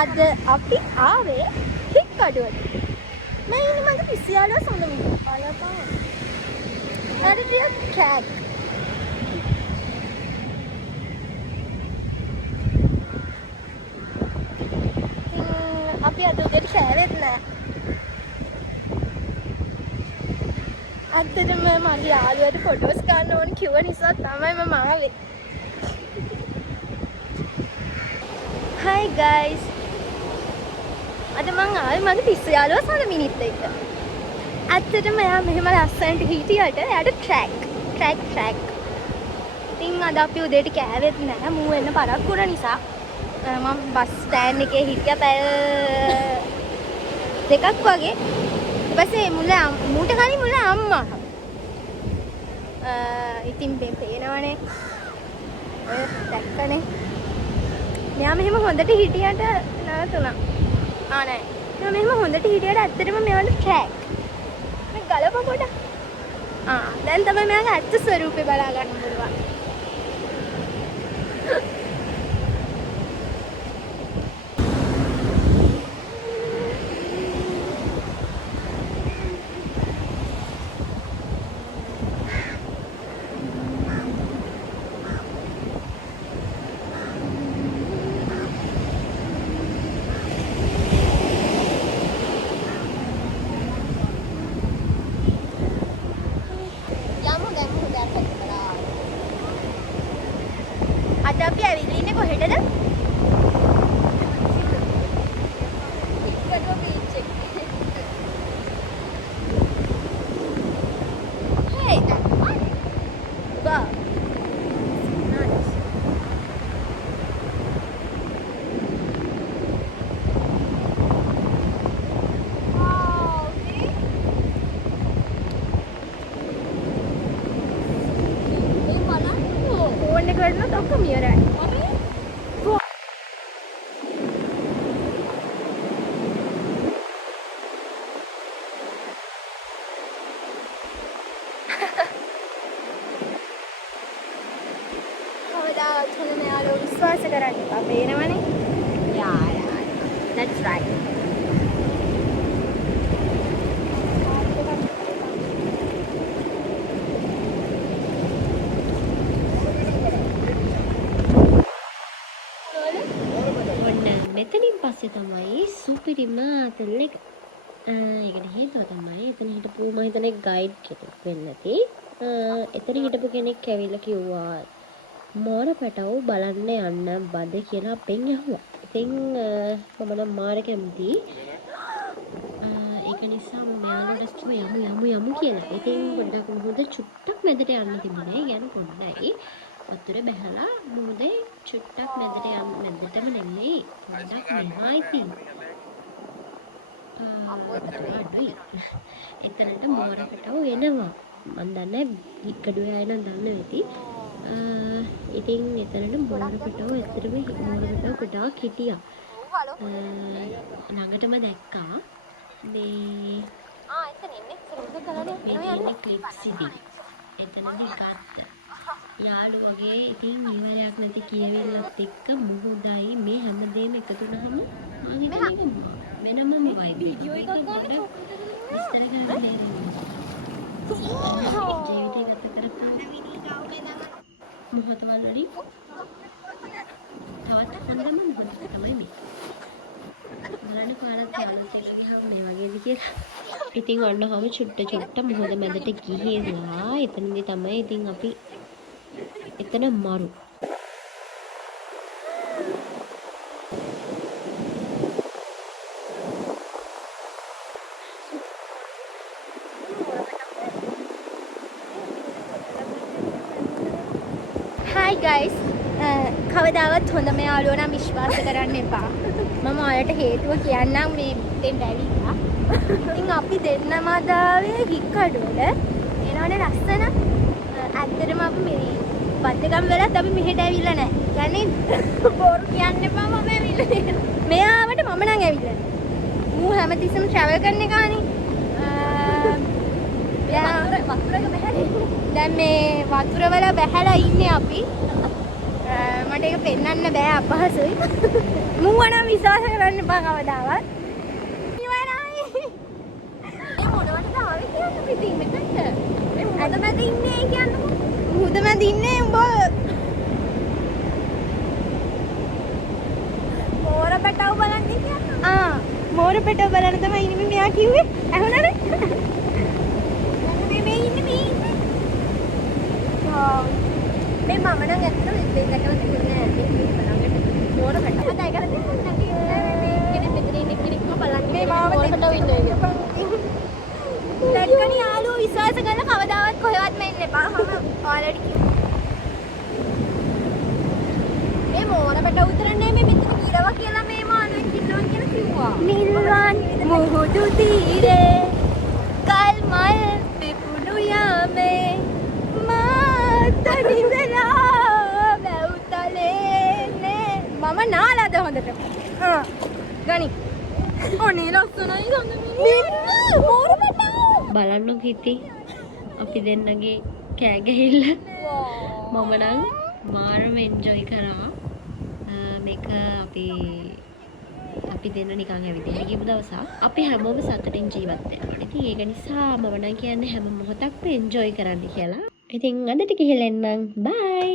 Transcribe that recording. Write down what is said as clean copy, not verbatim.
අද අපි ආවේ හික්කඩුවට. මම ඉන්නේ මගේ පිසියාලා සොඳමින්. බලපන්. හරිද කැට්. අපි අද උදේට කෑවෙත් නෑ. ඇත්තටම මගේ යාළුවාට ෆොටෝස් ගන්න ඕන කිව්ව නිසා තමයි මම ආවේ. Hi guys. අද මං ආවේ මගේ පිස්සු යාළුවා සඳමිනිත් එක්ක. ඇත්තටම එයා මෙහෙම ලස්සනට හිටියට එයාට ට්‍රැක්. ඉතින් අද අපි උදේට කෑවෙත් නෑ. මූ වෙන්න පරක් වුණ නිසා මම බස් ස්ටෑන්ඩ් එකේ හිටියා පැය දෙකක් වගේ. ඊපස්සේ මූට කලින් මුල අම්මා. ඉතින් පේනවනේ. ඔය දැක්කනේ. මෙයා මෙහෙම හොඳට හිටියට නවතුණා. නෑ. මෙයා මෙහෙම හොඳට හිටියට ඇත්තටම මෙයාට ට්‍රැක්. මේ ගලප කොට. දැන් තමයි මෙයාගේ ඇත්ත ස්වරූපේ බලා ගන්න පුළුවන්. අද අපි ඇවිල්ලා ඉන්නේ කොහෙටද? හික්කඩුව බීච් එක. Hey, that's fun. Wow. Nice. Wow, see? Phone එක ගන්න තොක්කම ඉවරයි. කවදාවත් හොඳ මෙයාලෝ විශ්වාස කරන්න එපා. පේනවනේ? Yeah. That's right. මෙතනින් පස්සේ තමයි සුපිරිම අතල් එක. ඒකට හේතුව තමයි එතන හිටපු මම හිතන්නේ ගයිඩ් කෙනෙක් වෙන්න ඇති. එතන හිටපු කෙනෙක් ඇවිල්ලා කිව්වා මෝර පැටව බලන්න යන්න බද කියලා අපෙන් ඇහුවා. ඉතින් මම නම් මාර කැමතියි. ඒක නිසා මම යාළුවට කිව්වා යමු කියලා. ඉතින් පොඩ්ඩක් මොහොත චුට්ටක් මැදට යන්න තිබුණේ. يعني පොඩ්ඩයි. වතුර බැහැලා මොහොතේ චුට්ටක් මැදට යන්න මැදටම නෙමෙයි. පොඩ්ඩක් මෙහායි තියෙන්නේ. අඩුයි. එතනට මෝර පැටව එනවා. මම දන්නේ හික්කඩුවේ අය නම් දන්නේ නැති. ඉතින් එතනට මෝර පැටව ඇත්තටම මෝර පැටව ගොඩාක් හිටියා. ළඟටම දැක්කා. මේ එතන ඉන්නේ. සුදු කලරේ මේ ක්ලිප්ස් ඉදි. එතනදී ගත්තා. යාළුවගේ ඉතින් ඉවරයක් නැති කියවිල්ලත් එක්ක මුහුදයි මේ හැමදේම එකතු වුණාම වෙනම වයිබ් වීඩියෝ එකක් ගන්න විස්තර කරන්න ජීවිතය ගත කරපු මොහොතවල වලින් තවත් හොඳම මොහොතක් තමයි මේ. බලන්න කාලත් යාළුවෙක් ගියාම මේ වගේද කියලා. ඉතින් ඔන්නවම චුට්ට මොහොත මැදට ගිහිල්ලා එතනදී තමයි ඉතින් අපි එතන මරු. Hi guys. කවදාවත් හොඳම යාළුවෝ නම් විශ්වාස කරන්න එපා. මම ඔයාලට හේතුව කියන්නම් මේ දෙන්න ඇවිල්ලා. ඉතින් අපි දෙන්නම ආවේ හික්කඩුවල. එනවනේ ලස්සන. ඇත්තටම අපි මේ බද්දකම් වෙලත් අපි මෙහෙට ඇවිල්ලා නැහැ. යන්නේ බොරු කියන්න එපා මම ඇවිල්ලා තියෙනවා. මෙයාවට මම නම් ඇවිල්ලා නැහැ. මූ හැමතිස්සෙම ට්‍රැවල් කරන එකානේ. දැන් මේ වතුර වල බැහැලා ඉන්නේ අපි. මට ඒක පෙන්වන්න බෑ අපහසුයි. මූව නම් විශ්වාස කරන්න එපා කවදාවත්. ඉවරයි. ඒ මොනවටද ආවේ කියන්නේ පිටින් මෙතනට? මේ මොකද මැද ඉන්නේ කියන්නේ? මුහුද මැද ඉන්නේ උඹ. මෝර පැටව බලන්න කියන්නේ. මෝර පැටව බලන්න තමයි ඉන්නේ මෙයා කිව්වේ. ඇහුණානේ? මේ ඉන්නේ. මේ මම නම් ඇත්තටම ඉතින් දැකලා තිබුණේ නෑ මේ බලන්න මෝර පැටව. අද ඒකට තිබුණේ නැති මේ කෙනෙක් මෙතන ඉන්න කෙනෙක්ව බලන්න මේ මාව දෙන්නව ඉන්නේ. දැක්කනේ යාළුවෝ විශ්වාස කරලා කවදාවත් කොහෙවත් මෙන්න එපා. මම ඔයාලට කිව්වා. මේ මෝර පැටව උතරන්නේ මේ මෙතන ගිරවා කියලා මේ මාළුවෙක් ඉන්නවා කියලා කිව්වා. නිල්වන් මුහුදු තීරේ කල් මල් පිපුණු යාමේ මාතනිදලා බැවුතලේ මම නාලාද හොඳට. ගනි. ඔනේ ලස්සනයි හොඳ මිනිහ. මෝර පැටව. බලන්න හිටි අපි දෙන්නගේ කෑ ගැහිල්ල මම නම් මාරම එන්ජොයි කරා මේක අපි දෙන්න නිකන් ඇවිදින්න ගිහපු දවසක් අපි හැමෝම සතුටින් ජීවත් වෙනවා. ඉතින් ඒක නිසා මම නම් කියන්නේ හැම මොහොතක්ම එන්ජොයි කරන්න කියලා. ඉතින් අදට ගිහලා එන්නම්. බයි.